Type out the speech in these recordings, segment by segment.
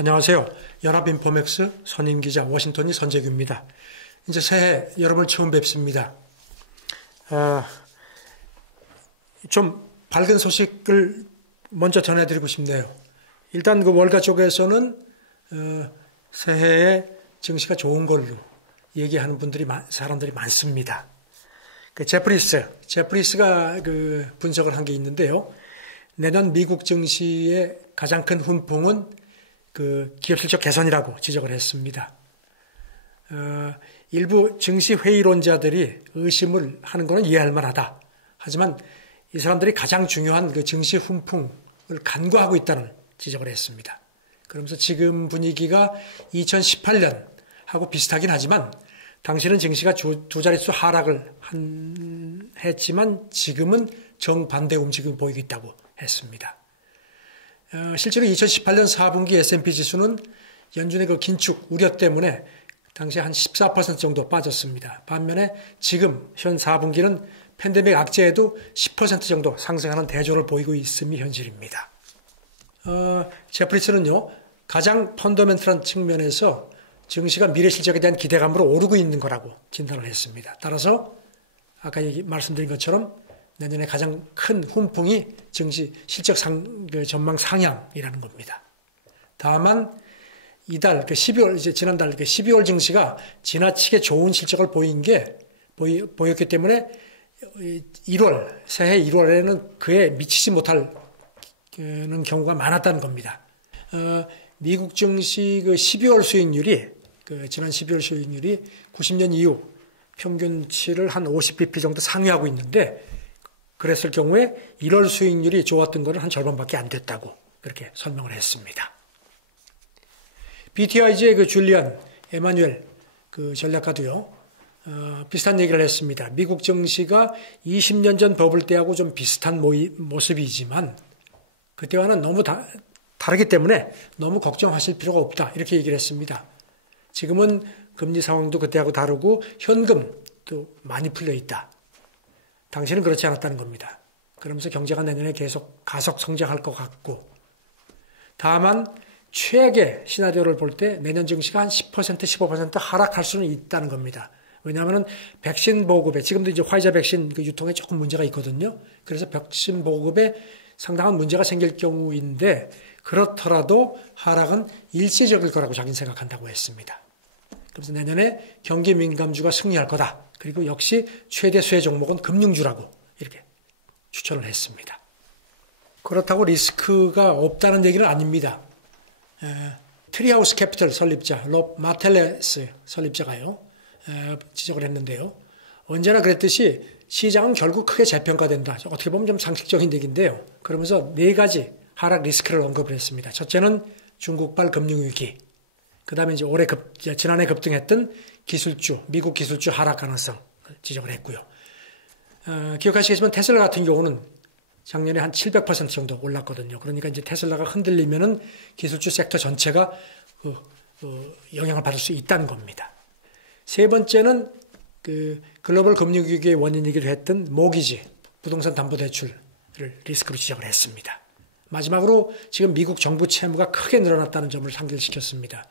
안녕하세요. 연합인포맥스 선임기자 워싱턴이 선재규입니다. 이제 새해 여러분을 처음 뵙습니다. 좀 밝은 소식을 먼저 전해드리고 싶네요. 일단 그 월가 쪽에서는 새해에 증시가 좋은 걸로 얘기하는 사람들이 많습니다. 그 제프리스가 그 분석을 한 게 있는데요. 내년 미국 증시의 가장 큰 훈풍은 그 기업 실적 개선이라고 지적을 했습니다. 일부 증시 회의론자들이 의심을 하는 것은 이해할 만하다. 하지만 이 사람들이 가장 중요한 그 증시 훈풍을 간과하고 있다는 지적을 했습니다. 그러면서 지금 분위기가 2018년하고 비슷하긴 하지만 당시는 증시가 두 자릿수 하락을 했지만 지금은 정반대 움직임을 보이고 있다고 했습니다. 실제로 2018년 4분기 S&P 지수는 연준의 그 긴축 우려 때문에 당시 한 14% 정도 빠졌습니다. 반면에 지금 현 4분기는 팬데믹 악재에도 10% 정도 상승하는 대조를 보이고 있음이 현실입니다. 제프리스는요, 가장 펀더멘털한 측면에서 증시가 미래 실적에 대한 기대감으로 오르고 있는 거라고 진단을 했습니다. 따라서 아까 말씀드린 것처럼 내년에 가장 큰 훈풍이 증시 실적 전망 상향이라는 겁니다. 다만 이달 12월 지난달 12월 증시가 지나치게 좋은 실적을 보였기 때문에 새해 1월에는 그에 미치지 못하는 경우가 많았다는 겁니다. 미국 증시 12월 수익률이 지난 12월 수익률이 90년 이후 평균치를 한 50bp 정도 상회하고 있는데 그랬을 경우에 1월 수익률이 좋았던 것은 한 절반밖에 안 됐다고 그렇게 설명을 했습니다. BTIG의 그 줄리안 에마뉴엘 그 전략가도요, 비슷한 얘기를 했습니다. 미국 증시가 20년 전 버블 때하고 좀 비슷한 모습이지만 그때와는 너무 다르기 때문에 너무 걱정하실 필요가 없다. 이렇게 얘기를 했습니다. 지금은 금리 상황도 그때하고 다르고 현금도 많이 풀려 있다. 당시는 그렇지 않았다는 겁니다. 그러면서 경제가 내년에 계속 가속 성장할 것 같고 다만 최악의 시나리오를 볼 때 내년 증시가 한 10% 15% 하락할 수는 있다는 겁니다. 왜냐하면 백신 보급에 지금도 이제 화이자 백신 그 유통에 조금 문제가 있거든요. 그래서 백신 보급에 상당한 문제가 생길 경우인데 그렇더라도 하락은 일시적일 거라고 자기는 생각한다고 했습니다. 그래서 내년에 경기 민감주가 승리할 거다. 그리고 역시 최대 수혜 종목은 금융주라고 이렇게 추천을 했습니다. 그렇다고 리스크가 없다는 얘기는 아닙니다. 트리하우스 캐피털 설립자 롭 마텔레스 설립자가요 지적을 했는데요. 언제나 그랬듯이 시장은 결국 크게 재평가된다. 어떻게 보면 좀 상식적인 얘기인데요. 그러면서 네 가지 하락 리스크를 언급을 했습니다. 첫째는 중국발 금융위기, 그 다음에 이제 지난해 급등했던 미국 기술주 하락 가능성 지적을 했고요. 기억하시겠지만 테슬라 같은 경우는 작년에 한 700% 정도 올랐거든요. 그러니까 이제 테슬라가 흔들리면은 기술주 섹터 전체가 영향을 받을 수 있다는 겁니다. 세 번째는 그 글로벌 금융위기의 원인이기도 했던 모기지, 부동산 담보대출을 리스크로 지적을 했습니다. 마지막으로 지금 미국 정부 채무가 크게 늘어났다는 점을 상기시켰습니다.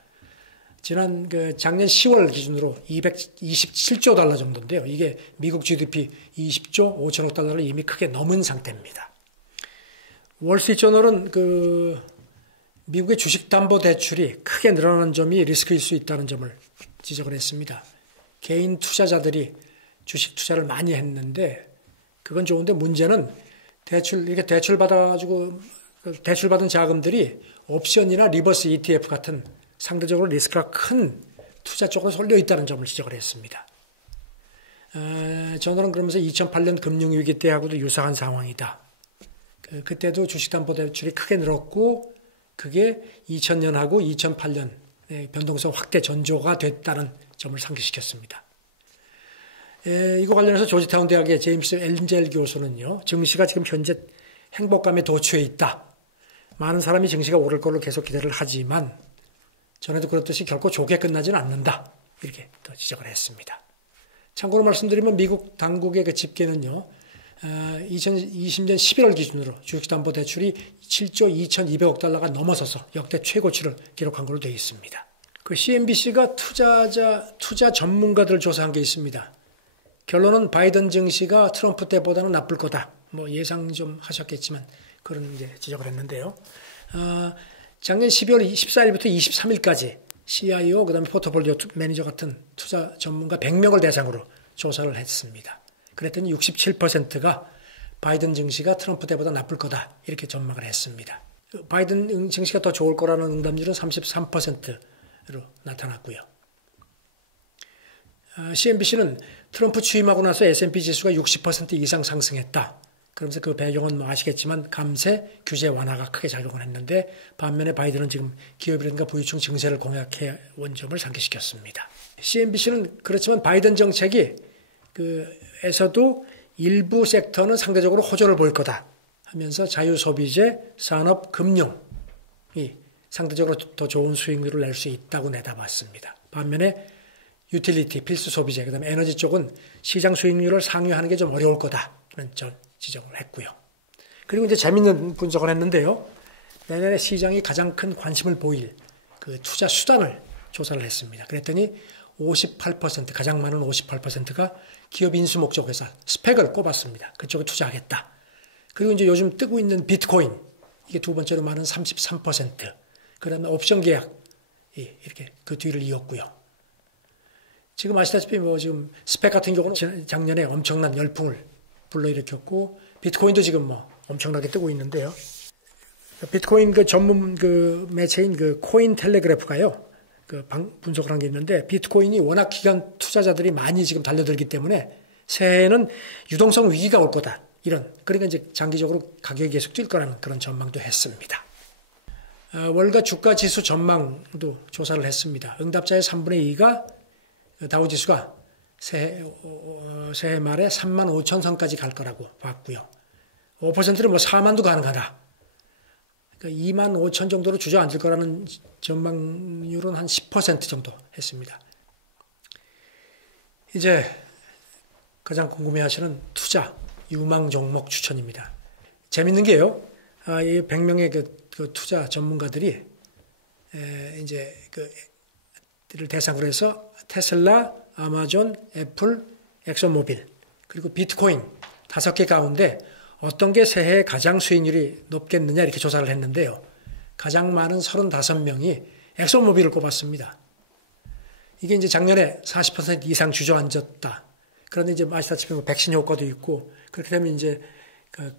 작년 10월 기준으로 227조 달러 정도인데요. 이게 미국 GDP 20조 5천억 달러를 이미 크게 넘은 상태입니다. 월스트리트저널은 미국의 주식담보대출이 크게 늘어나는 점이 리스크일 수 있다는 점을 지적을 했습니다. 개인 투자자들이 주식 투자를 많이 했는데 그건 좋은데 문제는 이렇게 대출받은 자금들이 옵션이나 리버스 ETF 같은 상대적으로 리스크가 큰 투자 쪽으로 쏠려 있다는 점을 지적을 했습니다. 저널은 그러면서 2008년 금융위기 때하고도 유사한 상황이다. 그때도 주식담보대출이 크게 늘었고 그게 2000년하고 2008년 변동성 확대 전조가 됐다는 점을 상기시켰습니다. 이거 관련해서 조지타운 대학의 제임스 엔젤 교수는요. 증시가 지금 현재 행복감에 도취해 있다. 많은 사람이 증시가 오를 걸로 계속 기대를 하지만 전에도 그렇듯이 결코 좋게 끝나지는 않는다. 이렇게 또 지적을 했습니다. 참고로 말씀드리면 미국 당국의 그 집계는요. 2020년 11월 기준으로 주식담보대출이 7조 2,200억 달러가 넘어서서 역대 최고치를 기록한 걸로 되어 있습니다. 그 CNBC가 투자 전문가들을 조사한 게 있습니다. 결론은 바이든 증시가 트럼프 때보다는 나쁠 거다. 뭐 예상 좀 하셨겠지만 그런 이제 지적을 했는데요. 작년 12월 24일부터 23일까지 CIO, 그다음에 포트폴리오 매니저 같은 투자 전문가 100명을 대상으로 조사를 했습니다. 그랬더니 67%가 바이든 증시가 트럼프 때보다 나쁠 거다. 이렇게 전망을 했습니다. 바이든 증시가 더 좋을 거라는 응답률은 33%로 나타났고요. CNBC는 트럼프 취임하고 나서 S&P 지수가 60% 이상 상승했다. 그러면서 그 배경은 뭐 아시겠지만 감세, 규제 완화가 크게 작용을 했는데 반면에 바이든은 지금 기업이라든가 부유층 증세를 공약해 온 점을 상기시켰습니다. CNBC는 그렇지만 바이든 정책이 에서도 일부 섹터는 상대적으로 호조를 보일 거다 하면서 자유소비재, 산업, 금융이 상대적으로 더 좋은 수익률을 낼 수 있다고 내다봤습니다. 반면에 유틸리티, 필수 소비재, 그다음에 에너지 쪽은 시장 수익률을 상회하는 게 좀 어려울 거다라는 지적을 했고요. 그리고 이제 재밌는 분석을 했는데요. 내년에 시장이 가장 큰 관심을 보일 그 투자 수단을 조사를 했습니다. 그랬더니 58%, 가장 많은 58%가 기업 인수 목적 회사, 스펙을 꼽았습니다. 그쪽에 투자하겠다. 그리고 이제 요즘 뜨고 있는 비트코인, 이게 두 번째로 많은 33%, 그 다음에 옵션 계약, 이렇게 그 뒤를 이었고요. 지금 아시다시피 뭐 지금 스펙 같은 경우는 작년에 엄청난 열풍을 불러일으켰고 비트코인도 지금 뭐 엄청나게 뜨고 있는데요. 비트코인 그 전문 그 매체인 그 코인 텔레그래프가요. 그 분석을 한 게 있는데 비트코인이 워낙 기관 투자자들이 많이 지금 달려들기 때문에 새해에는 유동성 위기가 올 거다. 그러니까 이제 장기적으로 가격이 계속 뛸 거라는 그런 전망도 했습니다. 월가 주가 지수 전망도 조사를 했습니다. 응답자의 3분의 2가 다우지수가 새해 말에 35,000선까지 갈 거라고 봤고요. 5%는 뭐 4만도 가능하다. 그러니까 25,000 정도로 주저앉을 거라는 전망률은 한 10% 정도 했습니다. 이제 가장 궁금해하시는 투자 유망 종목 추천입니다. 재밌는 게요. 이 100명의 그 투자 전문가들이 이제 를 대상으로 해서 테슬라, 아마존, 애플, 엑소모빌, 그리고 비트코인 5개 가운데 어떤 게 새해에 가장 수익률이 높겠느냐 이렇게 조사를 했는데요. 가장 많은 35명이 엑소모빌을 꼽았습니다. 이게 이제 작년에 40% 이상 주저앉았다. 그런데 이제 아시다시피 백신 효과도 있고 그렇게 되면 이제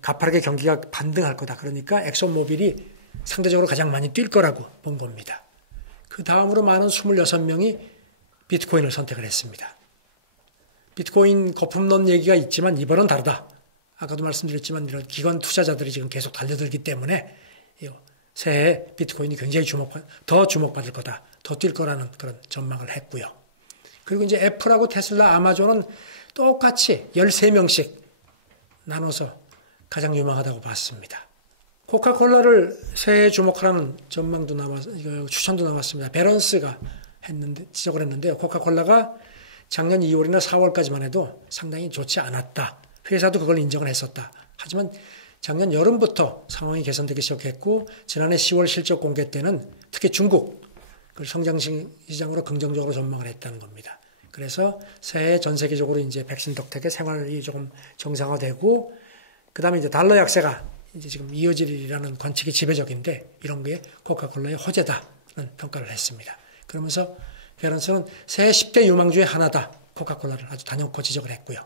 가파르게 경기가 반등할 거다. 그러니까 엑소모빌이 상대적으로 가장 많이 뛸 거라고 본 겁니다. 그 다음으로 많은 26명이 비트코인을 선택을 했습니다. 비트코인 거품론 얘기가 있지만 이번은 다르다. 아까도 말씀드렸지만 이런 기관 투자자들이 지금 계속 달려들기 때문에 새해 비트코인이 굉장히 더 주목받을 거다. 더 뛸 거라는 그런 전망을 했고요. 그리고 이제 애플하고 테슬라, 아마존은 똑같이 13명씩 나눠서 가장 유망하다고 봤습니다. 코카콜라를 새해에 주목하라는 전망도 추천도 나왔습니다. 밸런스가 지적을 했는데요. 코카콜라가 작년 2월이나 4월까지만 해도 상당히 좋지 않았다. 회사도 그걸 인정을 했었다. 하지만 작년 여름부터 상황이 개선되기 시작했고 지난해 10월 실적 공개 때는 특히 중국 성장 시장으로 긍정적으로 전망을 했다는 겁니다. 그래서 새해 전 세계적으로 이제 백신 덕택에 생활이 조금 정상화되고 그다음에 이제 달러 약세가 이제 지금 이어지리라는 관측이 지배적인데 이런 게 코카콜라의 호재다는 평가를 했습니다. 그러면서 밸런스는 새해 10대 유망 중에 하나다. 코카콜라를 아주 단연코 지적을 했고요.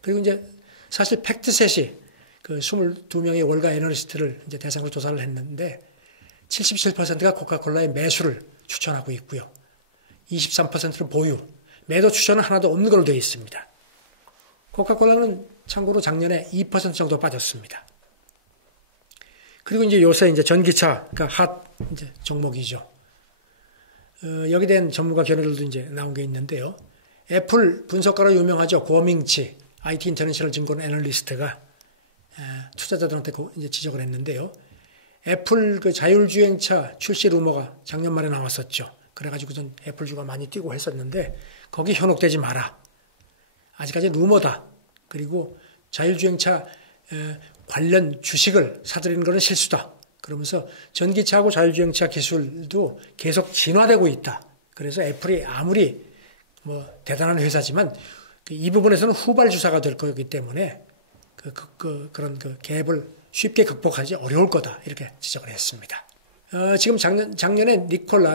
그리고 이제 사실 팩트셋이 그 22명의 월가 애널리스트를 이제 대상으로 조사를 했는데 77%가 코카콜라의 매수를 추천하고 있고요. 23%는 보유, 매도 추천은 하나도 없는 걸로 되어 있습니다. 코카콜라는 참고로 작년에 2% 정도 빠졌습니다. 그리고 이제 요새 이제 전기차가 핫 이제 종목이죠. 여기에 대한 전문가 견해들도 이제 나온 게 있는데요. 애플 분석가로 유명하죠. 고밍치 IT 인터내셔널 증권 애널리스트가 투자자들한테 이제 지적을 했는데요. 애플 그 자율주행차 출시 루머가 작년 말에 나왔었죠. 그래가지고 전 애플주가 많이 뛰고 했었는데 거기 현혹되지 마라. 아직까지 루머다. 그리고 자율주행차 관련 주식을 사들이는 것은 실수다. 그러면서 전기차하고 자율주행차 기술도 계속 진화되고 있다. 그래서 애플이 아무리 뭐 대단한 회사지만 이 부분에서는 후발주사가 될 거기 때문에 그런 갭을 쉽게 극복하기 어려울 거다. 이렇게 지적을 했습니다. 지금 작년에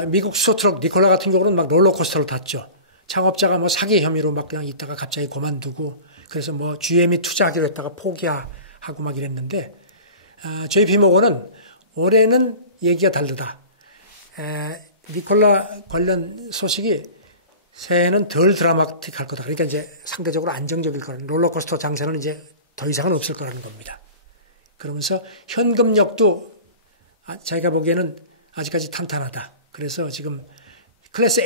미국 수소트럭 니콜라 같은 경우는 막 롤러코스터를 탔죠. 창업자가 뭐 사기 혐의로 막 그냥 있다가 갑자기 그만두고 그래서 뭐 GM이 투자하기로 했다가 포기하고 막 이랬는데 JP 모건은 올해는 얘기가 다르다. 니콜라 관련 소식이 새해는 덜 드라마틱할 거다. 그러니까 이제 상대적으로 안정적일 거라는 롤러코스터 장세는 이제 더 이상은 없을 거라는 겁니다. 그러면서 현금력도 자기가 보기에는 아직까지 탄탄하다. 그래서 지금 클래스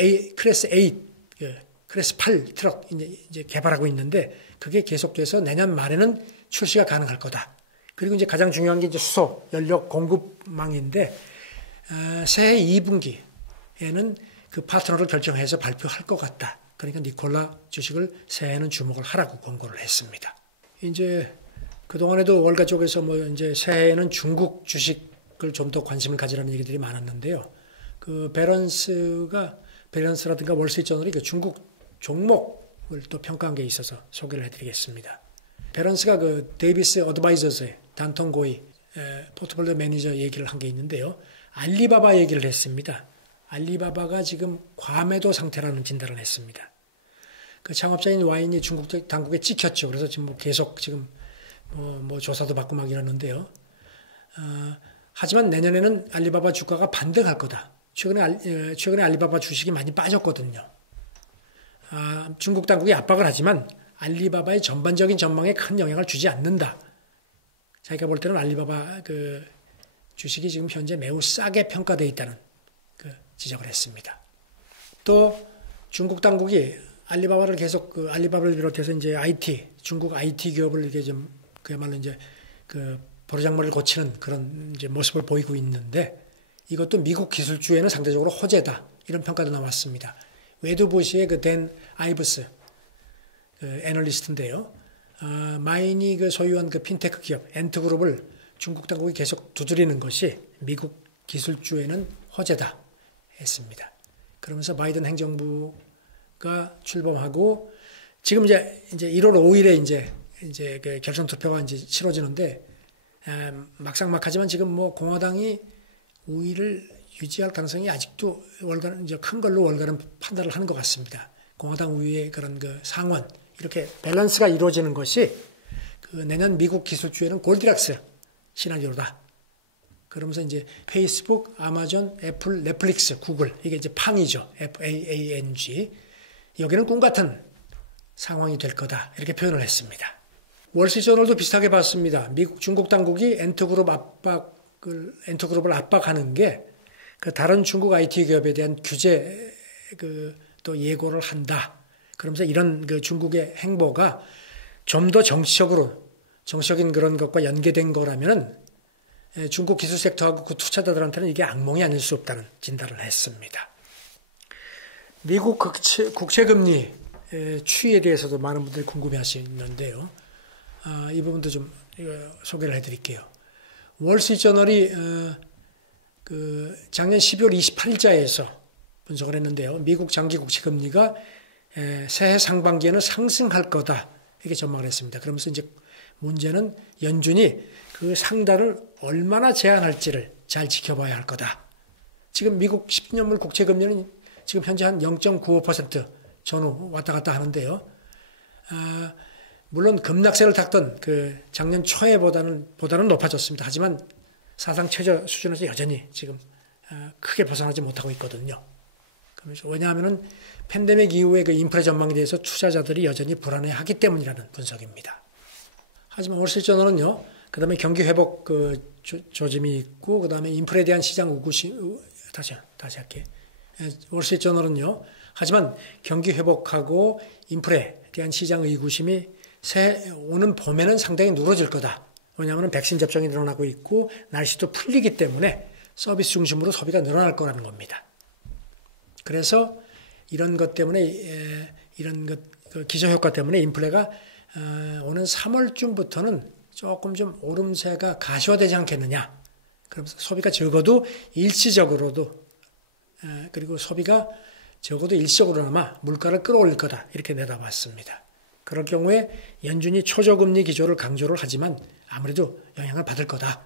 8 트럭 이제 개발하고 있는데 그게 계속돼서 내년 말에는 출시가 가능할 거다. 그리고 이제 가장 중요한 게 이제 수소 연료 공급망인데 새해 2분기에는 그 파트너를 결정해서 발표할 것 같다. 그러니까 니콜라 주식을 새해에는 주목을 하라고 권고를 했습니다. 이제 그동안에도 월가 쪽에서 뭐 이제 새해에는 중국 주식을 좀 더 관심을 가지라는 얘기들이 많았는데요. 그 밸런스라든가 월스트리트저널이 그 중국 종목을 또 평가한 게 있어서 소개를 해드리겠습니다. 밸런스가 그 데이비스 어드바이저스의 단통 고위 포트폴리오 매니저 얘기를 한 게 있는데요. 알리바바 얘기를 했습니다. 알리바바가 지금 과매도 상태라는 진단을 했습니다. 그 창업자인 와인이 중국 당국에 찍혔죠. 그래서 지금 뭐 계속 지금 뭐 조사도 받고 막 이러는데요. 하지만 내년에는 알리바바 주가가 반등할 거다. 최근에 알리바바 주식이 많이 빠졌거든요. 중국 당국이 압박을 하지만 알리바바의 전반적인 전망에 큰 영향을 주지 않는다. 자기가 볼 때는 알리바바 그 주식이 지금 현재 매우 싸게 평가되어 있다는 그 지적을 했습니다. 또 중국 당국이 알리바바를 계속 알리바바를 비롯해서 이제 중국 IT 기업을 이렇게 좀 그야말로 이제 그 보르장머리를 고치는 그런 이제 모습을 보이고 있는데 이것도 미국 기술주에는 상대적으로 호재다. 이런 평가도 나왔습니다. 웨드보시의 그 댄 아이브스 그 애널리스트인데요. 마인이 그 소유한 그 핀테크 기업 엔트그룹을 중국 당국이 계속 두드리는 것이 미국 기술주에는 호재다 했습니다. 그러면서 바이든 행정부가 출범하고 지금 이제 1월 5일에 이제 그 결선 투표가 이제 치러지는데 막상막하지만 지금 뭐 공화당이 우위를 유지할 가능성이 아직도 월가는 이제 큰 걸로 월가는 판단을 하는 것 같습니다. 공화당 우위의 그런 그 상원 이렇게 밸런스가 이루어지는 것이 그 내년 미국 기술주에는 골디락스 시나리오다. 그러면서 이제 페이스북, 아마존, 애플, 넷플릭스, 구글 이게 이제 팡이죠. FAANG 여기는 꿈 같은 상황이 될 거다 이렇게 표현을 했습니다. 월스트리트저널도 비슷하게 봤습니다. 중국 당국이 엔터그룹을 압박하는 게 그 다른 중국 IT 기업에 대한 규제 또 예고를 한다. 그러면서 이런 그 중국의 행보가 좀 더 정치적인 그런 것과 연계된 거라면은 중국 기술 섹터하고 그 투자자들한테는 이게 악몽이 아닐 수 없다는 진단을 했습니다. 미국 국채금리 추이에 대해서도 많은 분들이 궁금해하시는데요. 이 부분도 좀 소개를 해드릴게요. 월스트리트저널이 그 작년 12월 28일자에서 분석을 했는데요. 미국 장기 국채금리가 새해 상반기에는 상승할 거다 이렇게 전망을 했습니다. 그러면서 이제 문제는 연준이 그 상단을 얼마나 제한할지를 잘 지켜봐야 할 거다. 지금 미국 10년물 국채금리는 지금 현재 한 0.95% 전후 왔다 갔다 하는데요. 물론 급락세를 탔던 그 작년 초에보다는 높아졌습니다. 하지만 사상 최저 수준에서 여전히 지금 크게 벗어나지 못하고 있거든요. 왜냐하면 팬데믹 이후의 그 인플레 전망에 대해서 투자자들이 여전히 불안해하기 때문이라는 분석입니다. 하지만 월스트리트저널은요, 그 다음에 경기 회복 그 조짐이 있고, 그 다음에 인플레에 대한 시장 의구심, 다시 할게. 월스트리트저널은요, 하지만 경기 회복하고 인플레에 대한 시장 의구심이 오는 봄에는 상당히 누러질 거다. 왜냐하면 백신 접종이 늘어나고 있고 날씨도 풀리기 때문에 서비스 중심으로 소비가 늘어날 거라는 겁니다. 그래서 이런 것 때문에 이런 그 기저효과 때문에 인플레가 오는 3월쯤부터는 조금 좀 오름세가 가시화되지 않겠느냐. 그러면서 소비가 적어도 일시적으로도 그리고 소비가 적어도 일시적으로나마 물가를 끌어올릴 거다. 이렇게 내다봤습니다. 그럴 경우에 연준이 초저금리 기조를 강조를 하지만 아무래도 영향을 받을 거다.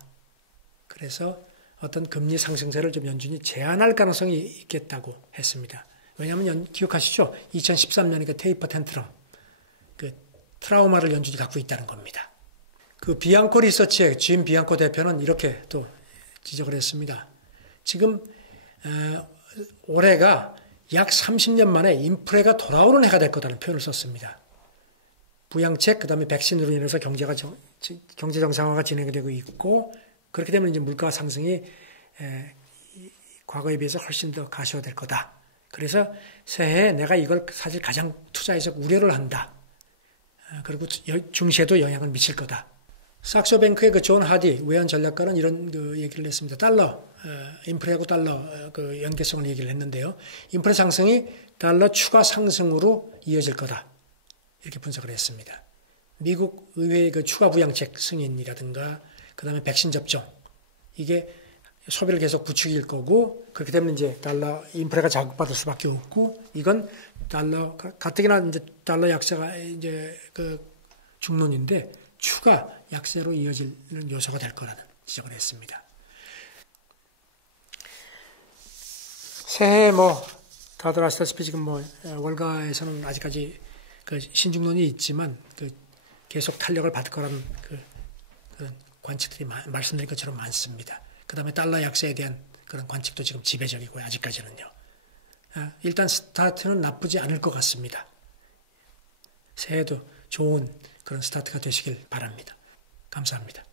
그래서 어떤 금리 상승세를 좀 연준이 제한할 가능성이 있겠다고 했습니다. 왜냐하면 기억하시죠? 2013년에 그 테이퍼 텐트럼, 그 트라우마를 연준이 갖고 있다는 겁니다. 그 비앙코 리서치의 짐 비앙코 대표는 이렇게 또 지적을 했습니다. 지금 올해가 약 30년 만에 인플레가 돌아오는 해가 될 거다는 표현을 썼습니다. 부양책, 그 다음에 백신으로 인해서 경제 정상화가 진행되고 있고, 그렇게 되면 이제 물가 상승이 과거에 비해서 훨씬 더 가시화될 거다. 그래서 새해에 내가 이걸 사실 가장 투자해서 우려를 한다. 그리고 중시에도 영향을 미칠 거다. 삭소뱅크의 그 존 하디 외환 전략가는 이런 그 얘기를 했습니다. 달러, 인플레하고 달러 그 연계성을 얘기를 했는데요. 인플레 상승이 달러 추가 상승으로 이어질 거다. 이렇게 분석을 했습니다. 미국 의회의 그 추가 부양책 승인이라든가 그 다음에 백신 접종 이게 소비를 계속 부추길 거고 그렇게 되면 이제 달러 인플레가 자극받을 수밖에 없고 이건 달러 가뜩이나 이제 달러 약세가 이제 그 중론인데 추가 약세로 이어지는 요소가 될 거라는 지적을 했습니다. 새해 다들 아시다시피 지금 월가에서는 아직까지 그 신중론이 있지만 그 계속 탄력을 받을 거라는 그런 관측들이 말씀드린 것처럼 많습니다. 그 다음에 달러 약세에 대한 그런 관측도 지금 지배적이고요. 아직까지는요. 일단 스타트는 나쁘지 않을 것 같습니다. 새해도 좋은 그런 스타트가 되시길 바랍니다. 감사합니다.